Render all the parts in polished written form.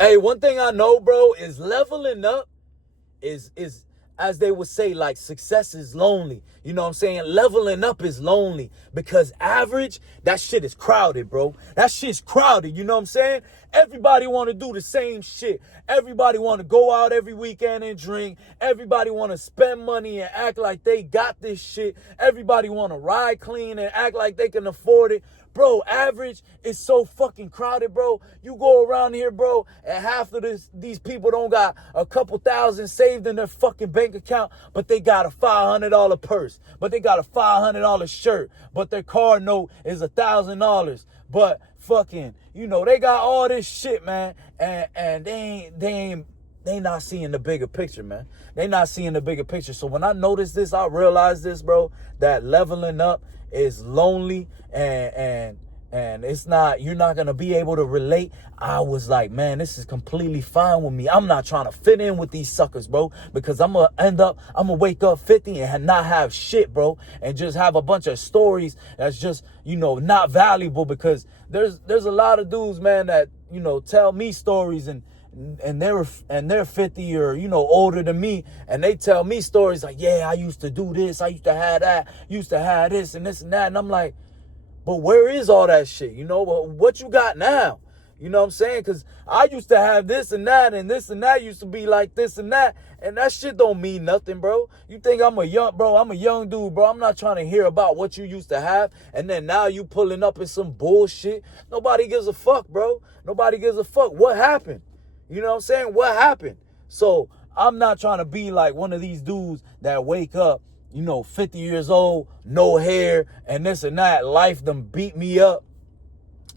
Hey, one thing I know, bro, is leveling up is as they would say, like, success is lonely. You know what I'm saying? Leveling up is lonely because average, that shit is crowded, bro. That shit's crowded. You know what I'm saying? Everybody want to do the same shit. Everybody want to go out every weekend and drink. Everybody want to spend money and act like they got this shit. Everybody want to ride clean and act like they can afford it. Bro, average is so fucking crowded, bro. You go around here, bro, and half of these people don't got a couple thousand saved in their fucking bank account, but they got a $500 purse, but they got a $500 shirt, but their car note is $1,000. But fucking, they got all this shit, man, and they not seeing the bigger picture, man. They not seeing the bigger picture. So when I noticed this, I realized this, bro, that leveling up is lonely and it's not, you're not going to be able to relate. I was like, man, this is completely fine with me. I'm not trying to fit in with these suckers, bro, because I'm going to wake up 50 and not have shit, bro, and just have a bunch of stories that's just, not valuable, because there's a lot of dudes, man, that, tell me stories and they're 50 or older than me, and they tell me stories like, yeah, I used to do this, I used to have that, used to have this and this and that, and I'm like, but where is all that shit? What you got now? You know what I'm saying? Because I used to have this and that used to be like this and that shit don't mean nothing, bro. You think I'm a young dude, bro. I'm not trying to hear about what you used to have, and then now you pulling up in some bullshit. Nobody gives a fuck, bro. Nobody gives a fuck. What happened? You know what I'm saying? What happened? So I'm not trying to be like one of these dudes that wake up, 50 years old, no hair, and this and that. Life done beat me up,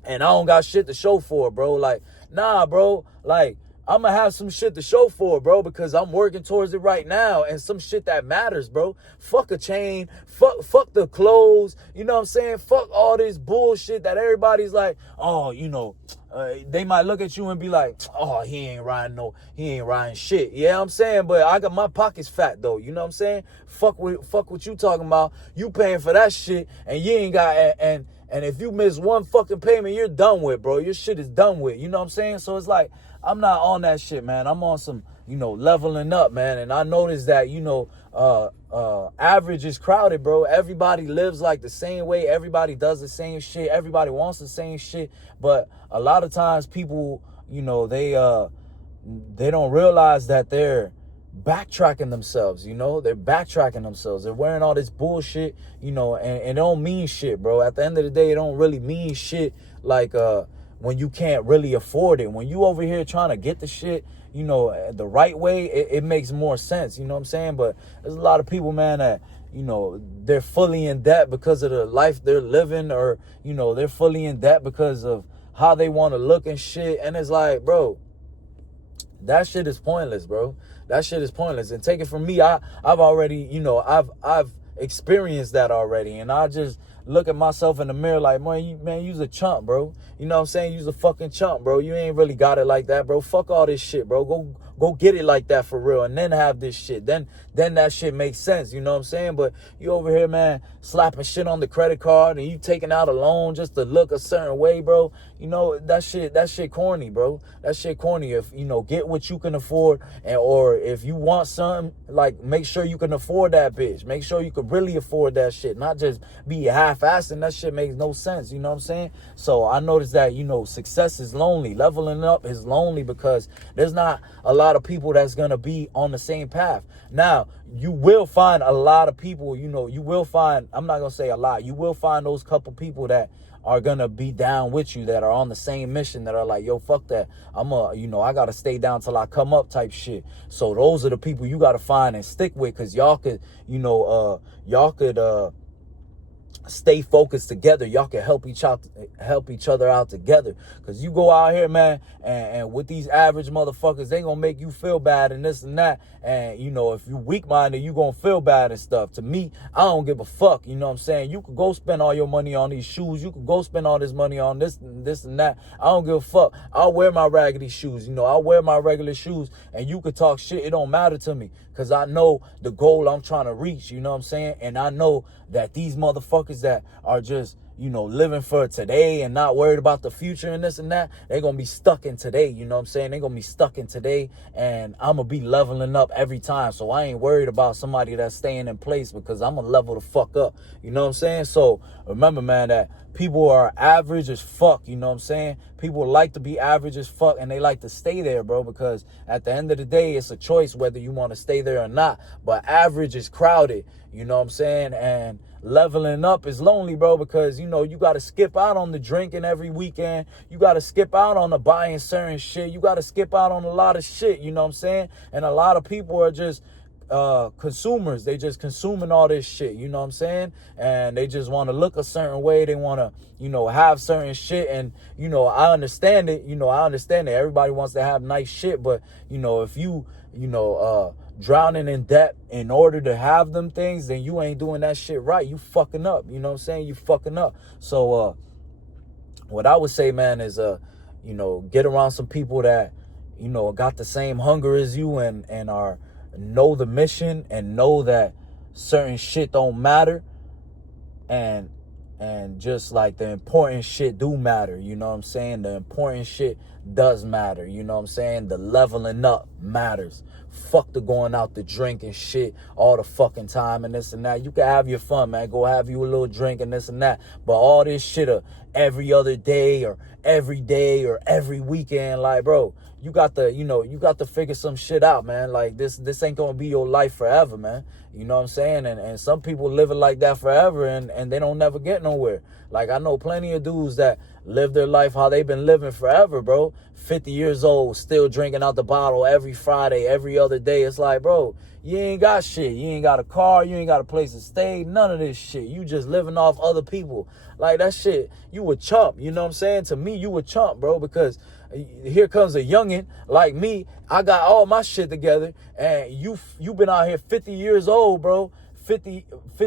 and I don't got shit to show for it, bro. Like, nah, bro. Like, I'm gonna have some shit to show for it, bro, because I'm working towards it right now, and some shit that matters, bro. Fuck a chain. Fuck the clothes. You know what I'm saying? Fuck all this bullshit that everybody's like, oh, they might look at you and be like, oh, he ain't riding shit. Yeah, I'm saying, but I got my pockets fat though. You know what I'm saying? Fuck what you talking about. You paying for that shit, and you ain't got, and if you miss one fucking payment, you're done with, bro. Your shit is done with. You know what I'm saying? So it's like, I'm not on that shit, man. I'm on some, leveling up, man. And I noticed that, average is crowded, bro. Everybody lives like the same way. Everybody does the same shit. Everybody wants the same shit. But a lot of times people, they don't realize that they're backtracking themselves, they're backtracking themselves. They're wearing all this bullshit, and it don't mean shit, bro. At the end of the day, it don't really mean shit, like, when you can't really afford it. When you over here trying to get the shit, the right way, it makes more sense, you know what I'm saying? But there's a lot of people, man, that, they're fully in debt because of the life they're living, or, they're fully in debt because of how they want to look and shit. And it's like, bro, that shit is pointless, bro. That shit is pointless. And take it from me, I've already, I've experienced that already. And I just look at myself in the mirror like, man, you's a chump, bro. You know what I'm saying? You's a fucking chump, bro. You ain't really got it like that, bro. Fuck all this shit, bro. Go get it like that for real, and then have this shit. Then that shit makes sense, you know what I'm saying? But you over here, man, slapping shit on the credit card, and you taking out a loan just to look a certain way, bro. That shit corny, bro. That shit corny. If, get what you can afford, or if you want something, like, make sure you can afford that bitch. Make sure you can really afford that shit, not just be half-assing. That shit makes no sense, you know what I'm saying? So I noticed that, success is lonely. Leveling up is lonely because there's not a lot of people that's gonna be on the same path. Now, you will find a lot of people, you will find, I'm not gonna say a lot, you will find those couple people that are gonna be down with you, that are on the same mission, that are like, yo, fuck that, I gotta stay down till I come up type shit. So those are the people you gotta find and stick with, because y'all could, stay focused together. Y'all can help each other out together. Because you go out here, man, and with these average motherfuckers, they gonna make you feel bad and this and that. And, if you weak-minded, you gonna feel bad and stuff. To me, I don't give a fuck. You know what I'm saying? You could go spend all your money on these shoes. You could go spend all this money on this and that. I don't give a fuck. I'll wear my raggedy shoes. I'll wear my regular shoes, and you could talk shit. It don't matter to me, because I know the goal I'm trying to reach. You know what I'm saying? And I know that these motherfuckers motherfuckers that are just, you know, living for today and not worried about the future and this and that, they're going to be stuck in today. You know what I'm saying? They're going to be stuck in today, and I'm going to be leveling up every time. So I ain't worried about somebody that's staying in place, because I'm going to level the fuck up. You know what I'm saying? So remember, man, that people are average as fuck. You know what I'm saying? People like to be average as fuck, and they like to stay there, bro, because at the end of the day, it's a choice whether you want to stay there or not. But average is crowded. You know what I'm saying? And leveling up is lonely, bro, because, you know, you got to skip out on the drinking every weekend. You got to skip out on the buying certain shit. You got to skip out on a lot of shit, you know what I'm saying? And a lot of people are just consumers. They just consuming all this shit, you know what I'm saying? And they just want to look a certain way. They want to, you know, have certain shit. And, you know, I understand it. You know, I understand it. Everybody wants to have nice shit. But, you know, if you drowning in debt in order to have them things, then you ain't doing that shit right. You fucking up. You know what I'm saying? You fucking up. So what I would say, man, is you know, get around some people that, you know, got the same hunger as you, and are know the mission, and know that certain shit don't matter, and just like the important shit do matter. You know what I'm saying? The important shit does matter. You know what I'm saying? The leveling up matters. Fuck the going out to drink and shit all the fucking time and this and that. You can have your fun, man. Go have you a little drink and this and that. But all this shit of every other day or every weekend, like, bro, you got to, you know, you got to figure some shit out, man. Like, this ain't gonna be your life forever, man. You know what I'm saying? And some people living like that forever, and they don't never get nowhere. Like, I know plenty of dudes that live their life how they've been living forever, bro. 50 years old, still drinking out the bottle every Friday, every other day. It's like, bro, you ain't got shit. You ain't got a car. You ain't got a place to stay. None of this shit. You just living off other people. Like, that shit, you a chump. You know what I'm saying? To me, you a chump, bro, because here comes a youngin' like me. I got all my shit together, and you been out here 50 years old, bro. 50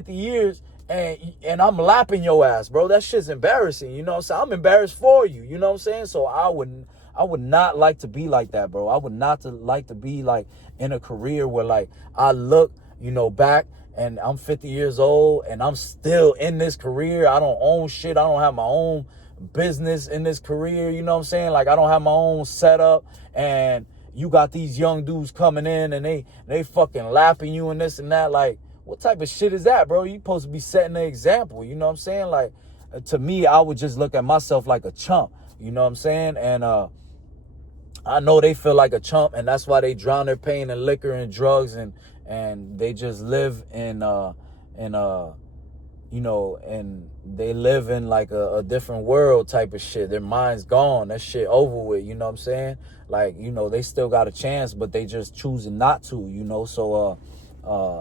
years, and I'm lapping your ass, bro. That shit's embarrassing. You know what I'm saying? I'm embarrassed for you. You know what I'm saying? So I would not like to be like that, bro. I would not like to be like in a career where, like, I look, you know, back and I'm 50 years old and I'm still in this career. I don't own shit. I don't have my own business in this career. You know what I'm saying? Like, I don't have my own setup, and you got these young dudes coming in and they fucking lapping you and this and that. Like, what type of shit is that, bro? You supposed to be setting an example. You know what I'm saying? Like, to me, I would just look at myself like a chump. You know what I'm saying? And I know they feel like a chump, and that's why they drown their pain in liquor and drugs, and they just live in you know, and they live in like a different world type of shit. Their mind's gone. That shit over with. You know what I'm saying? Like, you know, they still got a chance, but they just choosing not to. You know, so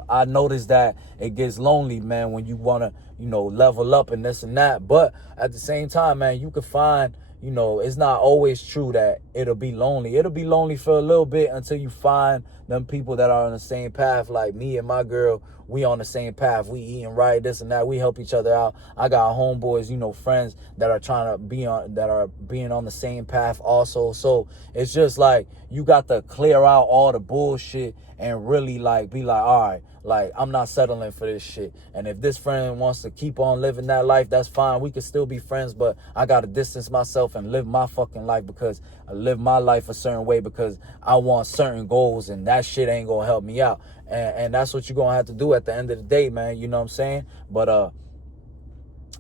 I noticed that it gets lonely, man, when you want to, you know, level up and this and that. But at the same time, man, you could find, you know, it's not always true that it'll be lonely. It'll be lonely for a little bit until you find them people that are on the same path. Like me and my girl, we on the same path. We eating right, this and that. We help each other out. I got homeboys, you know, friends that are trying to be on, that are being on the same path also. So it's just like, you got to clear out all the bullshit and really like be like, all right, like, I'm not settling for this shit. And if this friend wants to keep on living that life, that's fine. We could still be friends, but I got to distance myself and live my fucking life, because I live my life a certain way because I want certain goals, and that shit ain't going to help me out. And that's what you're going to have to do at the end of the day, man. You know what I'm saying? But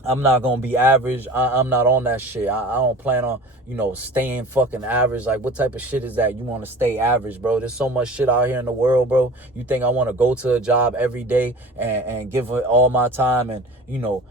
I'm not going to be average. I'm not on that shit. I don't plan on, you know, staying fucking average. Like, what type of shit is that? You want to stay average, bro? There's so much shit out here in the world, bro. You think I want to go to a job every day and give it all my time and, you know,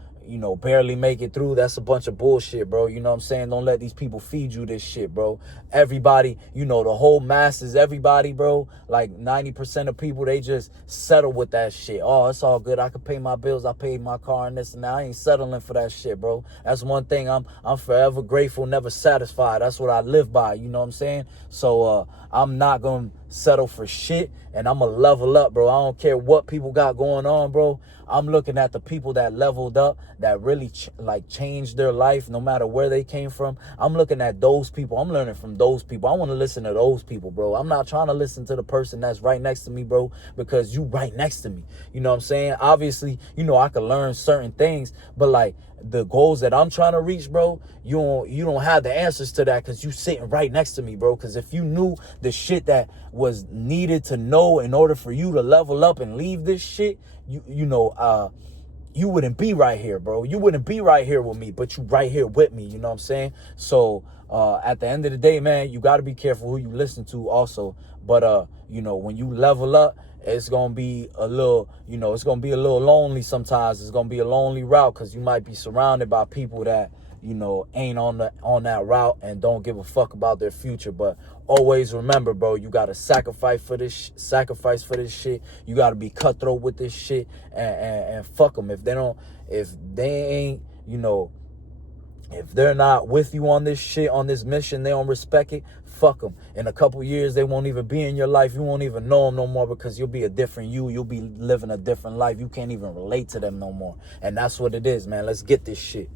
barely make it through? That's a bunch of bullshit, bro. You know what I'm saying? Don't let these people feed you this shit, bro. Everybody, you know, the whole masses, everybody, bro, like 90% of people, they just settle with that shit. Oh, it's all good. I can pay my bills. I paid my car and this and that. I ain't settling for that shit, bro. That's one thing. I'm forever grateful, never satisfied. That's what I live by. You know what I'm saying? So I'm not going to settle for shit, and I'm going to level up, bro. I don't care what people got going on, bro. I'm looking at the people that leveled up, that really like changed their life no matter where they came from. I'm looking at those people. I'm learning from those people. I want to listen to those people, bro. I'm not trying to listen to the person that's right next to me, bro, because you right next to me. You know what I'm saying? Obviously, you know, I could learn certain things, but like the goals that I'm trying to reach, bro, you don't have the answers to that because you sitting right next to me, bro. Because if you knew the shit that was needed to know in order for you to level up and leave this shit, you wouldn't be right here, bro. You wouldn't be right here with me, but you right here with me. You know what I'm saying? So at the end of the day, man, you got to be careful who you listen to also. But, when you level up, it's going to be a little, it's going to be a little lonely sometimes. It's going to be a lonely route because you might be surrounded by people that, ain't on that route and don't give a fuck about their future. But always remember, bro, you got to sacrifice for this shit. You got to be cutthroat with this shit and fuck them. If they're not with you on this shit, on this mission, they don't respect it, fuck them. In a couple years, they won't even be in your life. You won't even know them no more because you'll be a different you. You'll be living a different life. You can't even relate to them no more. And that's what it is, man. Let's get this shit.